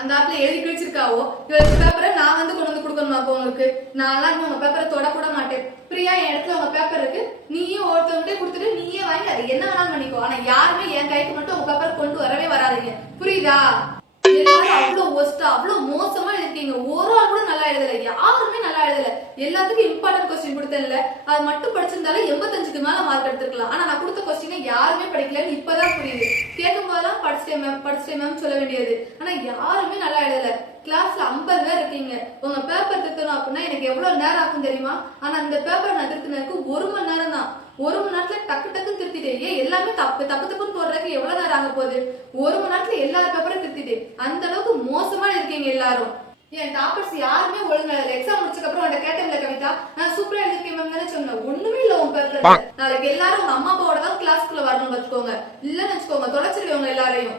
அந்த ஆப்ல எழுதி கிழிச்சிருக்காவோ இவருக்கு பேப்பரை நான் வந்து கொண்டு வந்து கொடுக்கணுமா உங்களுக்கு? நான்லாம் உங்க பேப்பரை தொடக்கூட மாட்டேன். பிரியா என் இடத்துல உங்க பேப்பர் இருக்கு, நீயும் ஒருத்தவங்கிட்டே கொடுத்துட்டு நீயே வாங்கி அதை என்ன வேணாலும் பண்ணிக்கோ. ஆனா யாருமே என் கைக்கு மட்டும் உங்க பேப்பர் கொண்டு வரவே வராதீங்க, புரியுதா? எல்லாரும் அவ்வளவு ஒஸ்டா அவ்வளவு மோசமா இருக்கீங்க. ஒரு ஆள் கூட நல்லா எழுதல, யாருமே நல்லா எழுதல. எல்லாத்துக்கும் இம்பார்ட்டன்ட் கொஸ்டின் கொடுத்தேன்ல, அது மட்டும் படிச்சிருந்தாலும் 85க்கு மேல மார்க் எடுத்துருக்கலாம். ஆனா நான் கொடுத்த கொஸ்டினை யாருமே படிக்கலன்னு இப்பதான் புரியுது. கேட்கும் போதெல்லாம் படிச்சிட்டேன் மேம் சொல்ல வேண்டியது. ஆனா யாருமே நல்லா எழுதல. கிளாஸ்ல 50 பேர் இருக்கீங்க. உங்க பேப்பர் திருத்தணும் அப்படின்னா எனக்கு எவ்வளவு நேரம் ஆகும் தெரியுமா? ஆனா இந்த பேப்பர் நான் திருத்தினதுக்கு 1 மணி நேரம் தான். 1 மணி நேரத்துல டக்கு டக்குன்னு திருத்திட்டேன். ஏன் எல்லாமே தப்புன்னு போடுறதுக்கு எவ்வளவு நேரம் ஆக போகுது? 1 மணி நேரத்துல எல்லா பேப்பரும் திருத்திட்டேன். அந்த அளவுக்கு மோசமா இருக்கீங்க எல்லாரும். என் டாப்பர்ஸ் யாருமே ஒழுங்கா இல்ல. எக்ஸாம் முடிச்சதுக்கு அப்புறம் உன்கிட்ட கேட்டேன்ல கவிதா, நான் சூப்பரா எழுதிருக்கேன் மேம் தானே சொன்னேன். ஒண்ணுமே இல்ல உன் பேப்பர். நாளைக்கு எல்லாரும் உங்க அம்மா அப்பாவோட தான் கிளாஸ்க்குள்ள வரணும் பாத்துக்கோங்க. இல்லன்னு வச்சுக்கோங்க, தொலைச்சிருவீங்க எல்லாரையும்.